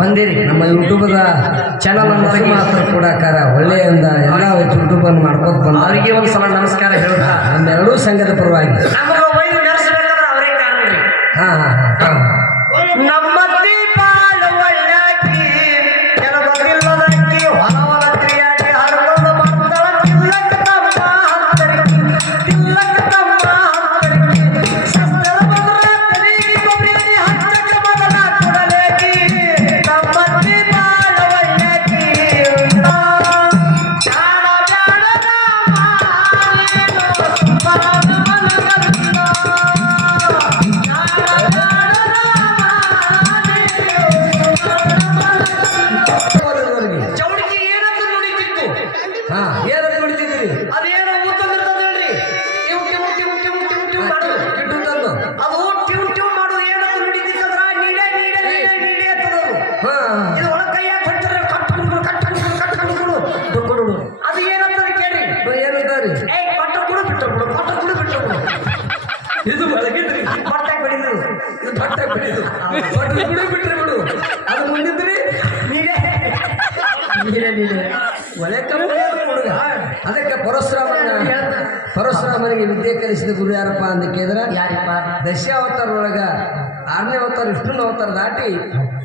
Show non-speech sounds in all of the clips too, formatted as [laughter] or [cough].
ಬಂದಿರಿ. ನಮ್ಮ ಯೂಟ್ಯೂಬ್ದ ಚಾನಲ್ ಅನ್ನು ಮಾತ್ರ ಕೊಡಾಕಾರ ಒಳ್ಳೆಯಿಂದ ಎಲ್ಲ ಯೂಟ್ಯೂಬ್ ಅನ್ನು ಮಾಡ್ಕೋತ ಬಂದ. ಅವರಿಗೆ ಒಂದು ಸಲ ನಮಸ್ಕಾರ ಹೇಳ ನಮ್ಮ ಎರಡೂ ಸಂಘದ ಪರವಾಗಿ. ಟಿವ್ ಮಾಡೋದು? ತಂದು ಅದು ಟ್ಯೂನ್ ಟ್ಯೂನ್ ಮಾಡೋದು ಏನಾದ್ರು ನುಡಿತಿತ್ತಂದ್ರ ನೀಡೇ ನೀಡೇ ನೀಡೇ ನೀಡೇ ಅಂತದ. ಹಾ. ಇದು ಒಳ ಹೊಂಟಿದ್ರೆ ಕಟ್ಟ ಕಟ್ಟ ಕಟ್ ಕುಡ್ಕೊಂಡು ಕಟ್ ಕುಡ್ಕೊಂಡು ಅದು ಏನಂತ ಕೇಳಿ. ಏನಂತಾರಿ ಏ ಪಟ್ಟ ಕೂಡ ಬಿಟ್ಟು ಬಿಡು ಪಟ್ಟ ಕೂಡ ಬಿಟ್ಟು ಬಿಡು. ಇದು ಒಳಗಿದ್ರಿ ಬಟ್ಟೆ ಬೆಳೆದು ಇದು ಬಟ್ಟೆ ಬಿಡಿದು ಬಟ್ಟೆ ಬಿಡು ಬಿಟ್ರಿ ಬಿಡು ಅದು ಮುಂದಿದ್ರಿ ನೀಡೇ ನೀಡೇ ನೀಡೇ ಒಳ್ಳೆ ಕಂಪನಿ ಅದು ಹುಡುಗ ಅದಕ್ಕೆ ಪರಶುರಾಮನ ಪರಶುರಾಮನಿಗೆ ವಿದ್ಯೆ ಕಲಿಸಿದ ಗುರು ಯಾರಪ್ಪ ಅಂತ ಕೇಳಿದ್ರ ಯಾರಿಪ್ಪ? ದಶಾವತಾರ ಒಳಗ ಆರನೇ ಅವತಾರ ವಿಷ್ಣುನ ಅವತಾರ ದಾಟಿ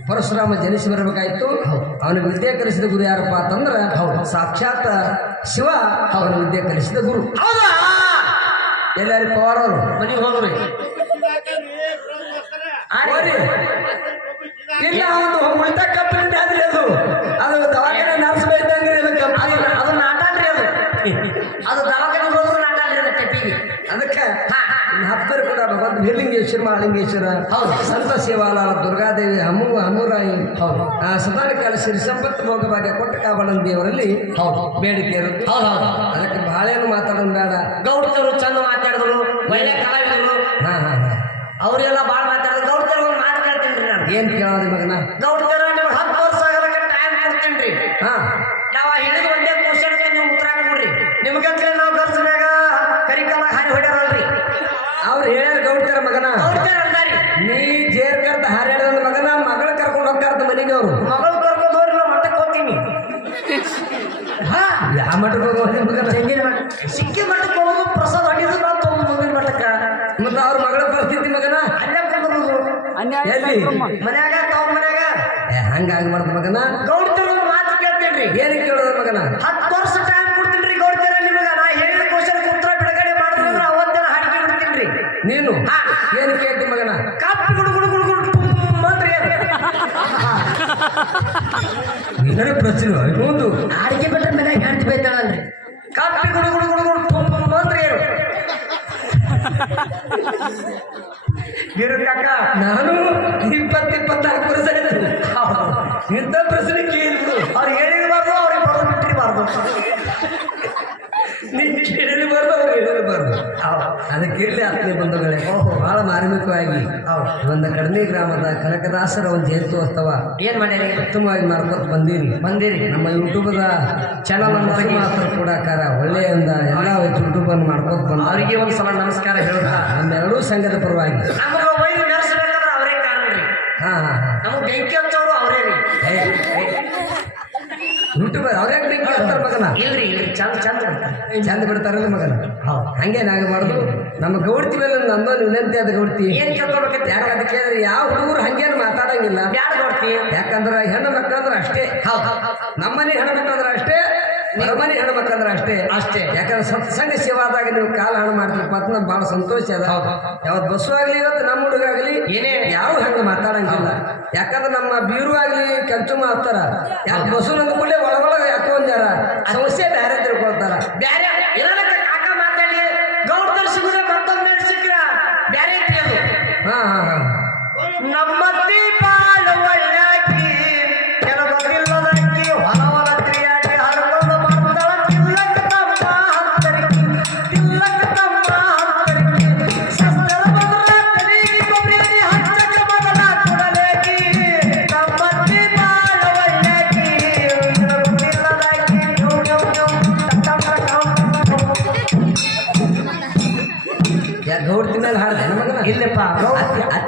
ಪರಶುರಾಮ ಜನಿಸಿ ಬರಬೇಕಾಯ್ತು. ಅವನಿಗೆ ವಿದ್ಯೆ ಕಲಿಸಿದ ಗುರು ಯಾರಪ್ಪ ಅಂತಂದ್ರ ಸಾಕ್ಷಾತ್ ಶಿವ ಅವನ ವಿದ್ಯೆ ಕಲಿಸಿದ ಗುರು. ಹೌದಾ? ಎಲ್ಲಾರಿ ಪವಾರ್ ಅವರು ಮನೆಗೆ ಹೋಗ್ರಿ. ಇಲ್ಲ ಅವನು ಆದ್ರಿ ಅದು ಅದು ದವಾಖಾನೆ ನರ್ಸ್ಬೇಕಂಗ್ರಿ ಅದು ಕಂಪನಿ ಅದು ಅದು ನಾಟಲ್ರಿ ಅದು ಅದು ದವಾಖಾನೆ ಹೋದ್ರು ನಾಟಲ್ರಿ ಅದು ಕಟ್ಟಿಗೆ ಅದಕ್ಕೆ ಹತ್ತರು ಕೂಡ ಭಗವಂತ ಬೀರ್ಲಿಂಗೇಶ್ವರ ಮಹಾಲಿಂಗೇಶ್ವರ ಹೌದು. ಸಂತ ಸೇವಾಲಾಲ ದುರ್ಗಾದೇವಿ ಹಮು ಹಮುರಾಯಿ ಹೌದು. ಆ ಸದಾಕಾಲ ಶ್ರೀ ಸಂಪತ್ತು ಭೋಗ ಭಾಗ್ಯ ಕೊಟ್ಟ ಕಾಬಳನ್ ದೇವರಲ್ಲಿ ಹೌದು. ಬೇಡಿಕೆ ಇರುತ್ತೆ ಹೌದು. ಅದಕ್ಕೆ ಬಹಳೇನು ಮಾತಾಡೋದು ಬೇಡ. ಗೌಡರು ಚಂದ ಮಾತಾಡಿದ್ರು ಒಳ್ಳೆ ಕಲಾವಿದರು. ಹಾ ಹಾ ಅವರೆಲ್ಲ ಭಾಳ ಮಾತಾಡಿದ್ರು. ಗೌಡರು ಒಂದು ಮಾತು ಕೇಳ್ತೀನಿ ನಾನು. ಏನ್ ಕೇಳೋದು ಮಗನ? ಗೌಡರು ನಿಮ್ಗೆ ಹತ್ತು ವರ್ಷ ಆಗಲಕ್ಕೆ ಟೈಮ್ ಕೊಡ್ತೀನಿ ರೀ. ಹಾ. ನಾವು ಹಿಡಿದು ಒಂದೇ ಕ್ವಶನ್ಗೆ ನೀವು ಉತ್ತರ ಕೊಡ್ರಿ. ನಿಮ್ಗಂತ ನಾವು ಗರ್ಸ್ನಾಗ ಕರಿಕಾಲ ಹಾರಿ ಹೊಡ್ಯಾರಲ್ರಿ. ಅವ್ರು ಗೌಡ್ತಾರ ಮಗನ? ನೀ ಜೇರ್ ಕರ್ತ ಹಾರ್ಯಾಡದ ಮಗನ ಮಗಳ ಕರ್ಕೊಂಡು ಹೋಗ್ತಾರ ಮನೆಗೆ ಅವರು. ಮಗಳು ಕರ್ಕೊಂಡು ಹೋಗ್ರಿ ನಾವು ಮಟ್ಟಕ್ಕೆ ಹೋಗ್ತೀನಿ. ಹಾ ಯಾವ ಮಠಕ್ಕೆ ಹೋಗಿ ಮಗನ? ಮಠ ಸಿಕ್ಕಿ ಮಠಕ್ಕೆ ಹೋಗೋದು ಪ್ರಸಾದ ಹೊಡಿಯೋದು ನಾ ತಗೊಂಡು ಮುಂದಿನ ಮಠಕ್ಕೆ. ಮತ್ತೆ ಅವ್ರ ಮಗಳ ಪರಿಸ್ಥಿತಿ ಮಗನ? ಎಲ್ಲಿ? ಮನ್ಯಾಗ ತವ್ರ ಮನ್ಯಾಗ. ಏ, ಹಂಗ ಆಗ್ಬಾರ್ದು ಮಗನ ಗೌಡ್ತರ ಮಾತು ಕೇಳ್ತೇನ್ರಿ ಏನು ಕೇಳೋದ್ರ ಮಗನ? ಹತ್ತು ವರ್ಷ ಟೈಮ್ ಕೊಡ್ತೀನಿ ಗೌಡ್ತರ ನಿಮಗ. ನಾ ಹೇಳಿದ ಕ್ವಶನ್ ಉತ್ತರ ಬಿಡುಗಡೆ ಮಾಡಿದ್ರೆ ಅವತ್ತೆಲ್ಲ ಹಾಕಿ ಬಿಡ್ತೀನಿ ನೀನು? ಹಾ. ಏನು ಕೇಳ್ತಿ ಮಗನ ಕಾಪಿ ಗುಡು ಗುಡು ಗುಡು ಗುಡು ಟುಮ್ ಅಂತ್ರಿ ಪ್ರಶ್ನೆ ಒಂದು ಅಡಿಗೆ ಬಿಟ್ಟ ಮನ್ಯಾಗ ಹೆಂಡತಿ ಬೈತಾಳಲ್ರಿ ಗುಡು ಗುಡು ಗುಡು ಗುಡು ತುಂಬ ಅಂತ್ರಿ ಅದು. ಕಾಕ ನಾನು ಇಪ್ಪತ್ತು ಇಪ್ಪತ್ತಾರು ಇದ್ದೀನಿ. ಇಂಥ ಪ್ರಶ್ನೆ ಕೇಳಿದ್ರು ಅವ್ರು ಹೇಳಿರ್ಬಾರ್ದು ಅವ್ರಿಗೆ ಬರೋದು ಬಿಟ್ಟಿರಬಾರ್ದು ನೀನು ಕೇಳಿರಬಾರ್ದು ಅವ್ರು ಹೇಳಿರಬಾರ್ದು ಅದಕ್ಕೆ ಇರಲಿ ಆತ್ಮೀಯ ಬಂಧುಗಳೇ ಬಹಳ ಮಾರ್ಮಿಕವಾಗಿ ಒಂದು ಕಡಲಿ ಗ್ರಾಮದ ಕನಕದಾಸರ ಒಂದು ಜಯಂತ್ಯೋತ್ಸವ ಏನ್ ಮಾಡ್ಯಾರಿ? ಉತ್ತಮವಾಗಿ ಮಾಡ್ಕೊತ ಬಂದೀರಿ. ಬಂದಿರಿ. ನಮ್ಮ ಯೂಟ್ಯೂಬ್ ಚಾನಲ್ ಮಾತ್ರ ಮಾತ್ರ ಒಳ್ಳೆಯ ಎಲ್ಲ ಯೂಟ್ಯೂಬ್ ಅನ್ನು ಮಾಡ್ಕೊತ ಬಂದ. ಅವರಿಗೆ ಒಂದು ಸಲ ನಮಸ್ಕಾರ ಹೇಳ ನಮ್ಮೆಲ್ಲರೂ ಸಂಘದ ಪರವಾಗಿ. ಹಾ ಹಾ ಹಾ. ನಮ್ಗೆ ಬೆಂಕಿ ಹಚ್ಚೋರು ಅವರೇ ರೀ. ಅವ್ರ್ಯಾಕೆ ಅಂತಾರ ಮಗನ? ಇಲ್ರಿ ಚಂದ ಚಂದ. ಚಂದ ಬಿಡ್ತಾರ ಚಂದ ಬಿಡ್ತಾರಲ್ಲ ಮಗನ ಮಾಡುದು ನಮ್ಮ ಗೌಡ್ತಿ ಮೇಲೆ ನಂದೊಂದು ವಿನಂತಿ ಅದ ಗೌಡ್ತಿ. ಏನ್ ಕೇಳ್ಕೊಬೇಕಂತ ಯಾಕಂತ ಕೇಳಿದ್ರೆ ಯಾವ ಹುಡುಗರು ಹಂಗೇನು ಮಾತಾಡಂಗಿಲ್ಲ. ಬ್ಯಾಡ ಕೊಡ್ತಿ ಯಾಕಂದ್ರೆ ಹೆಣ್ಣು ಮಕ್ಕಳಂದ್ರೆ ಅಷ್ಟೇ. ನಮ್ಮನೆ ಹೆಣ್ಣು ಮಕ್ಕಳಂದ್ರ ಅಷ್ಟೇ ಮನೆ ಹೆಣ್ಣು ಮಕ್ಕಳಂದ್ರೆ ಅಷ್ಟೇ. ಅಷ್ಟೇ. ಯಾಕಂದ್ರೆ ಸತ್ಸಂಗ ಸೇವಾದಾಗ ನೀವು ಕಾಲ ಹಣ ಮಾಡ್ತೀರಪ್ಪ ಅಂತ ನಮ್ಗೆ ಭಾಳ ಸಂತೋಷ ಅದ. ಯಾವತ್ತು ಬಸ್ಸು ಆಗ್ಲಿ ಇವತ್ತು ನಮ್ಮ ಹುಡುಗ ಏನೇ ಯಾವ ಹಂಗೆ ಮಾತಾಡಂಗಿಲ್ಲ. ಯಾಕಂದ್ರೆ ನಮ್ಮ ಬೀರು ಆಗ್ಲಿ, ಕಂಚು ಮಾಡ್ತಾರ ಯಾಕೆ ಬಸವನ ಕೂಡಲೇ ಒಳಗೊಳಗೆ ಯಾಕೋ ಒಂದಾರ ಸಮಸ್ಯೆ ಬ್ಯಾರೆ ತಿಳ್ಕೊಳ್ತಾರ. ಬ್ಯಾರೆ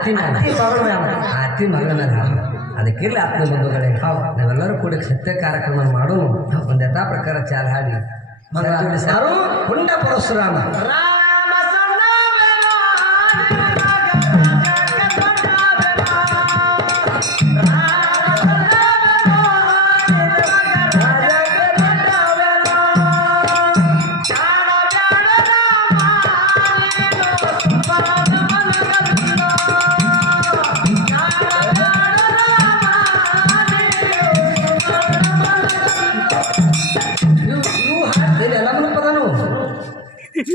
ಅತ್ತಿ ಅತ್ತಿ ಮಗನ ಅದಕ್ಕಿರ್ಲಿ ಆತ್ಮ ಬಂಧುಗಳೇ ನಾವೆಲ್ಲರೂ ಕೂಡ ಸತ್ಯ ಕಾರ್ಯಕ್ರಮ ಮಾಡೋಣ. ಒಂದು ಯಥಾ ಪ್ರಕಾರ ಚಾಲ ಹಾಡಿ ಸಾರು ಪುಂಡ ಪರಶುರಾಮ.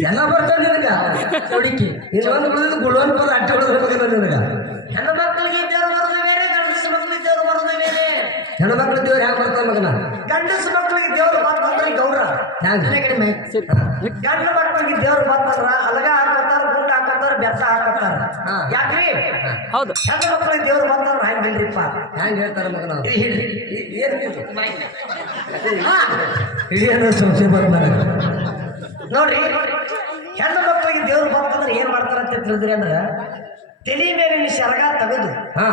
ಎಲ್ಲ ಬರ್ತಾನೆ ನಿನಗ? ಹುಡುಕಿ ಇನ್ನೊಂದು ಬಿಡುದು ಗುಳುವನ್ ಪದ ಅಟ್ಟಿ ಹೊಡೆದಿರ್ಬೇಕಲ್ಲ ನಿನಗ? ಹೆಣ್ಣು ಮಕ್ಕಳಿಗೆ ದೇವರು ಬರೋದು ಬೇರೆ ಗಂಡಸ ಮಕ್ಕಳಿಗೆ ದೇವರು ಬರೋದು ಬೇರೆ ಹೆಣ್ಮಕ್ಳು ದೇವ್ರು ಯಾಕೆ ಬರ್ತಾನೆ ಮಗನ? ಗಂಡಸ ಮಕ್ಕಳಿಗೆ ದೇವರು ಬಂದ್ರೆ ಗೌರ. ಕಡಿಮೆ. ಗಂಡು ಮಕ್ಕಳಿಗೆ ದೇವ್ರು ಬಂದ್ರ ಅಲಗ ಹಾಕೋತಾರ ಗುಂಡ ಹಾಕೋತಾರ ಬೆತ್ತ ಹಾಕೋತಾರ ಹಾ. ಯಾಕ್ರಿ? ಹೌದು. ಹೆಣ್ಣು ಮಕ್ಕಳಿಗೆ ದೇವ್ರು ಬಂದ್ರ ಬಂದ್ರಿಪ್ಪ ಹ್ಯಾಂಗ್ ಹೇಳ್ತಾರ ಮಗನ ಏನು ಸಂಶಯ ಬರ್ತಾರೆ. ನೋಡ್ರಿ ಹೆಣ್ಣು ಮಕ್ಕಳಿಗೆ ದೇವ್ರು ಬಂತಂದ್ರೆ ಏನ್ ಮಾಡ್ತಾರಂತ ತಿಳಿದ್ರಿ ಅಂದ್ರ ತಲೆ ಮೇಲಿನ ಶರಗ ತೆಗೆದು. ಹಾ.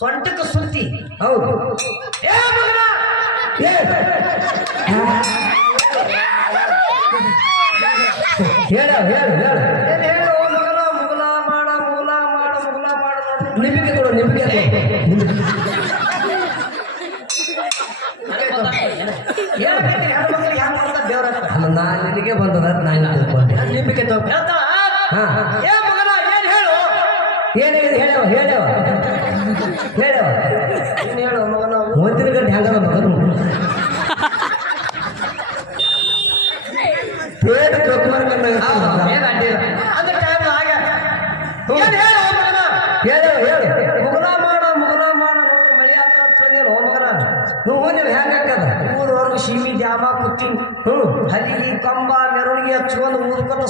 ಸೊಂಟಕ್ಕೆ ಸುತ್ತಿ. ಹೌದು. ಏ ಹೇಳ ಏ! ಹೇಳ ಹೇಳು ಮಗನ ಮಾಡ ಮುಗುಲ ಮಾಡ ಮುಗುಲ ಮಾಡ ನೋಡು. ನಿಂಬಿಕೆ ಕೊಡು ನಿಂಬಿಕೆ ಹೇಳ್ಬೇಕ್ರಿ ಹೆಣ್ಣು ಮಕ್ಕಳಿಗೆ ಹ್ಯಾಂಗ ಮಾಡ್ತಾರ ದೇವ್ರ ಹತ್ರ ಅಲ್ಲ ನಿನಗೆ ಬಂದದ ನಾನು ತಿಳ್ಕೊಂಡೆ ನಿಂಬಿಕೆ ತಗೋ ಹೇಳ್ತಾಳ ಹಾ. ಏ ಮಗನ ಏನು ಹೇಳು? ಏನು ಹೇಳವ ಹೇಳವ ಹೇಳವ ಏನ್ ಹೇಳು ಮಗನ? ಮುಂದಿನ ಗಂಟೆ ಹೆಂಗದ ಮಗನು [laughs]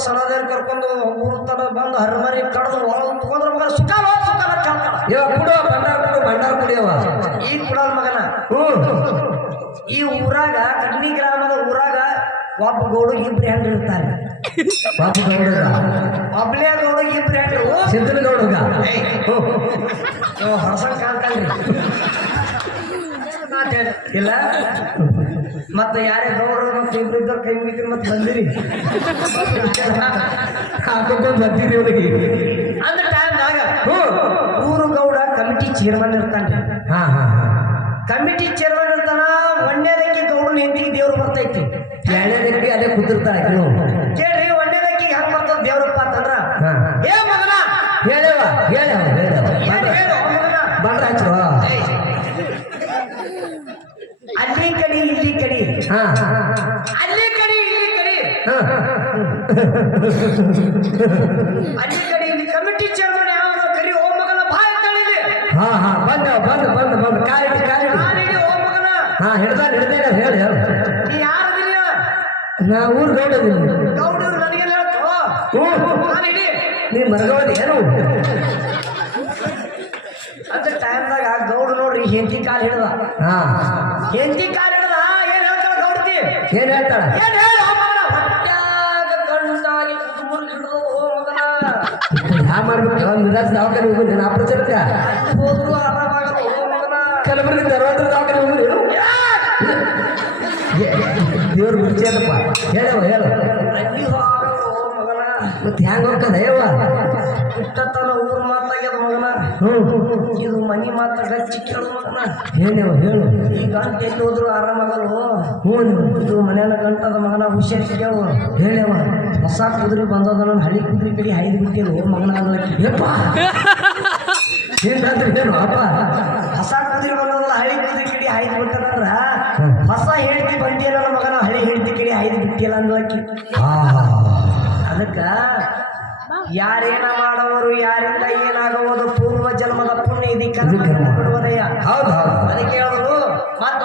ಸಣದೇರ್ ಕರ್ಕೊಂಡು ಮೂರು ತನ ಬಂದು ಹರಿಮರಿ ಕಡ್ದು ಒಳಗೆ ತಗೊಂಡ್ರ ಮಗನ ಸುಖಾಲ ಸುಖಾಲ ಕೇಳ್ತಾಳ ಇವ ಭಂಡಾರ ಕುಡು ಭಂಡಾರ ಕುಡಿಯವ ಈಗ ಕುಡಲ್ ಮಗನ. ಈ ಊರಾಗ ಕಡ್ನಿ ಗ್ರಾಮದ ಊರಾಗ ಒಬ್ಬ ಗೌಡ ಇಬ್ರು ಹೆಂಡ್ರು ಇರ್ತಾರೆ. ಒಬ್ನೇ ಗೌಡ ಇಬ್ರು ಹೆಂಡ್ರು. ಸಿದ್ದನ ಗೌಡಗ. ಹೊಸಂಗ್ ಹೊರಸಂಗ್ ಮಾತಾಡು. ಇಲ್ಲ? ಮತ್ತೆ ಯಾರೇ ಗೌಡ್ರು ಮತ್ತೆ ಇಬ್ರು ಇದ್ದವ್ರು ಕೈ ಮುಗಿತೀರಿ ಮತ್ತೆ ಬಂದಿರಿ? ಹಾಕೊಂಡು ಬರ್ತೀರಿ ಇವನಿಗೆ ಅಂದ್ರೆ ಟೈಮ್ದಾಗ ಹ್ಞೂ ಊರು ಗೌಡ ಕಮಿಟಿ ಚೇರ್ಮನ್ ಇರ್ತಾನೆ ಹಾ ಹಾ ಕಮಿಟಿ ಚೇರ್ಮನ್ ಇರ್ತಾನ ಒಂದೇದಕ್ಕೆ ಗೌಡ ಹೆಂಡತಿಗೆ ದೇವ್ರು ಬರ್ತೈತಿ. ಎರಡನೇದಕ್ಕೆ ಅದೇ ಕೂತಿರ್ತಾಳೆ ನೀವು ಕೇಳ್ರಿ ಒಂದೇದಕ್ಕೆ ಹೆಂಗ್ ಬರ್ತದ ದೇವ್ರಪ್ಪ ಅಂತಂದ್ರ ಹಾ ಏ ಮಗನ! ಹೇಳವ ಹೇಳವ ಹೇಳವ ಬಂದ್ರ ಹಚ್ಚುವ ಅಲ್ಲಿ ಕಡಿ ಇಲ್ಲಿ ಕಡಿ ಹಾ. ಅಲ್ಲಿ ಕಡಿ ಇಲ್ಲಿ ಕಮಿಟಿ ಚೇರ್ಮನ್ ಯಾವ ಕರಿ ಓ ಮಗನ ಬಾಯ್ ತಳಿದೆ ಹಾ ಹಾ ಬಂದ ಬಂದ ಬಂದ ಬಂದ. ಕಾಯಿಡಿ ಕಾಯಿಡಿ ಯಾರಿಡಿ ಓ ಮಗನ? ಹಾ ಹಿಡ್ದ ಹಿಡ್ದೇನ ಹೇಳು ಹೇಳು. ನೀ ಯಾರದಿಲ್ಲ? ನಾ ಊರ್ ಗೌಡದಿಲ್ಲ ಗೌಡರು ನನಗೆ ಹೇಳ್ತು ನೀ ಮರಗವದ ಏನು? ಅಂತ ಟೈಮ್ದಾಗ ಗೌಡ ನೋಡ್ರಿ ಹೆಂಡತಿ ಕಾಲ್ ಹಿಡ್ದ. ಹಾ. ಹೆಂಡತಿ ಕಾಲ್ ಹಿಡ್ದ ಏನ್ ಹೇಳ್ತಾಳ ಗೌಡತಿ? ಏನ್ ಹೇಳ್ತಾಳ? ಏನ್ ಹೇಳು ಮಗನ ಯಾ ಮಾಡ್ಬೇಕು ಅವ್ನು ನಿರಾಶ್ ದವಾಖಾನೆ ಹೋಗು ನೀನು ಅಪ್ರಚರ್ಕ ಹೋದ್ರು ಆರಾಮಾಗಲ್ಲ ಓ ಮಗನ ಕಲಬುರಗಿ ಧರ್ವಾದ ದವಾಖಾನೆ ಹೋಗು ನೀನು ದೇವ್ರ ಹೇಳವ ಹೇಳು ಮತ್ತೆ ಹೋಗ್ತದ ಊರ್ ಮಾತಾಗ್ಯದ ಮಗನ ಇದು ಮನಿ ಮಾತ ಗಚ್ಚಿ ಕೇಳು ಮಗನ ಹೇಳವ ಹೇಳು ಈ ಗಂಟೆ ಎಲ್ಲಿ ಹೋದ್ರು ಆರಾಮಾಗಲ್ವೋ ಹ್ಞೂ ಇದು ಮನೆಯಲ್ಲ ಗಂಟದ ಮಗನ ಹುಷಾರ್ ಕೇಳು. ಹೇಳವ ಹೊಸ ಕುದುರೆ ಬಂದದಲ್ಲ ನನ್ನ ಹಳಿ ಕುದುರೆ ಕಡೆ ಐದು ಬಿಟ್ಟಿಲ್ಲ ಓ ಮಗನ ಆಗ್ಲಕ್ಕೆ ಏನು ಅಪ್ಪ. ಹೊಸ ಕುದುರೆ ಬಂದದಲ್ಲ ಹಳಿ ಕುದುರೆ ಕಡೆ ಐದು ಬಿಟ್ಟದಂದ್ರ ಹೊಸ ಹೇಳ್ತಿ ಬಂಟಿಯಲ್ಲ ನನ್ನ ಮಗನ ಹಳಿ ಹೇಳ್ತಿ ಕಡೆ ಐದು ಬಿಟ್ಟಿಲ್ಲ ಅಂದ್ಲಕ್ಕಿ ಅದಕ್ಕೆ ಯಾರೇನ ಮಾಡವರು ಯಾರಿಂದ ಏನಾಗುವುದು ಪೂರ್ವ ಜನ್ಮದ ಪುಣ್ಯ ಇದಕ್ಕೆ ಹೌದು ಹೌದು. ಅದಕ್ಕೆ